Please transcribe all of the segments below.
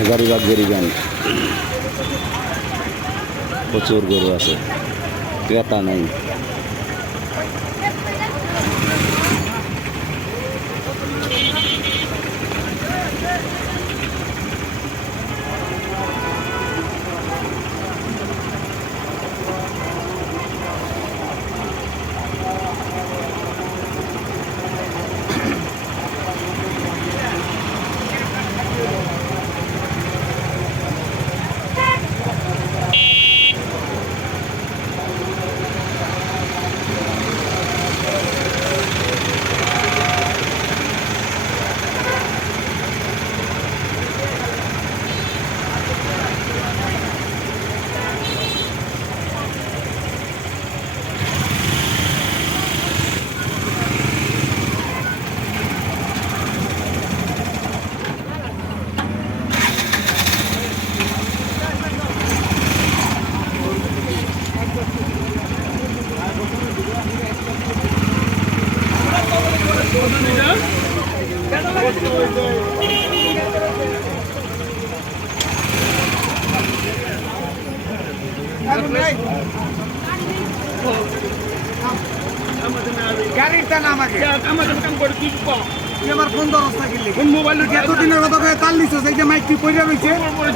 হাজারিবাগ গরিগঞ্জ প্রচুর গরু আছে, ক্রেতা নেই। গাড়িটা না আমাকে আমাদের কাম করে তুই কম তুই আমার ফোন দরস্তা কিনলি কোন মোবাইল এতদিনের কথা কয়ে তাল দিছিস এই যে মাইকটি পড়ে রয়েছে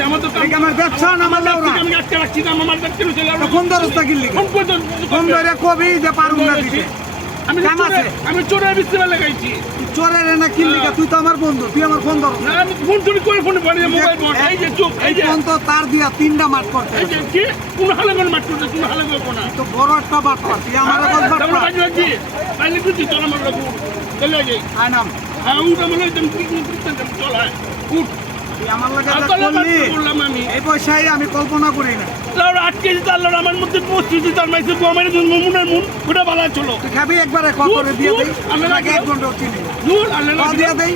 আমার তো এই যে আমার ব্যবসা না আমার লাউরা আমি আটকে রাখছি না আমার ব্যক্তি চলে তো ফোন দরস্তা কিনলি ফোন পর্যন্ত ফোন ধরে কবি যে পারুম না দিতে আমি কাম আছে। আমি চোরে বিস্তে লাগাইছি চোরের না কিনলি তুই তো আমার বন্ধু তুই আমার ফোন ধর না আমি ফোন চুরি করে ফোনে পড়ে মোবাইল ফোন এই যে চুপ এই যে ফোন তো তার দিয়া তিনটা মাঠ করতে এই যে কি কোন হালাগন মাঠ করতে কোন হালাগন কোনা তো বড় একটা বাট কর তুই আমার কাছে বাট তারপর কর বাজি বাজি পাইলে তুই চল আমার লাগু চলে যাই আয় নাম হ্যাঁ উঠা বলে তুমি চল হয় উঠ তুই আমার লাগে আর যা কলা করলি বললাম আমি এই পয়সায় আমি কল্পনা করি না লাউরা আটকে দিতে আল্লাহর আমার মধ্যে পৌঁছে তার মাইছে আমার মুনের মুন ওটা বালা চলো তুই খাবি একবারে করে দিয়ে দেই আমি আমাকে এক ঘন্টা চিনি দূর আল্লাহ দিয়ে দেই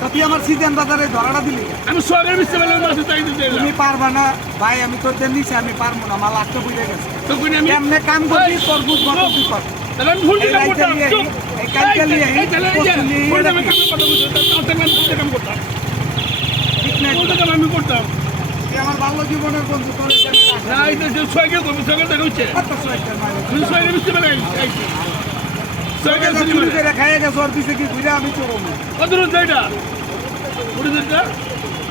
তো তুই আমার সিজন বাজারে ধরাটা দিলি আমি শহরের বিস্তে বেলার মাঝে চাই দিতে তুমি পারবা না ভাই আমি তোর জন্য নিচে আমি পারবো না আমার লাগতে বুঝে গেছে তো কোন আমি কেমনে কাম করবি তোর বুঝ মতো তুই কর তাহলে আমি ফোন দিতে এই করতাম লাইটটা চুপ নিয়ে এই কালকে নিয়ে এই তাহলে এই যে ফোন আমি কাম কথা বলছি তাতে আমি কাম করতাম ঠিক নাই কোন কাম আমি করতাম তুই আমার ভালো জীবনের বন্ধু তোর জন্য না এই যে ছয়কে করবি ছয়কে দেখা হচ্ছে কত সহায়তা মারে তুই শহরের বিস্তে বেলায় আইছি ছয়কে চুরি চুরি করে খাইয়ে গেছে ওর পিছে কি ঘুরে আমি চোরো না কত রোজ যাইটা ঘুরে দিটা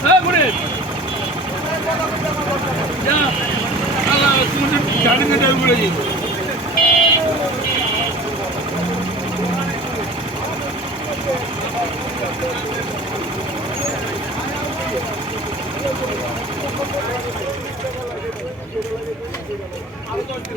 হ্যাঁ ঘুরে যা আল্লাহ তুমি গাড়ি দিয়ে ঘুরে যাই ভালো আছে।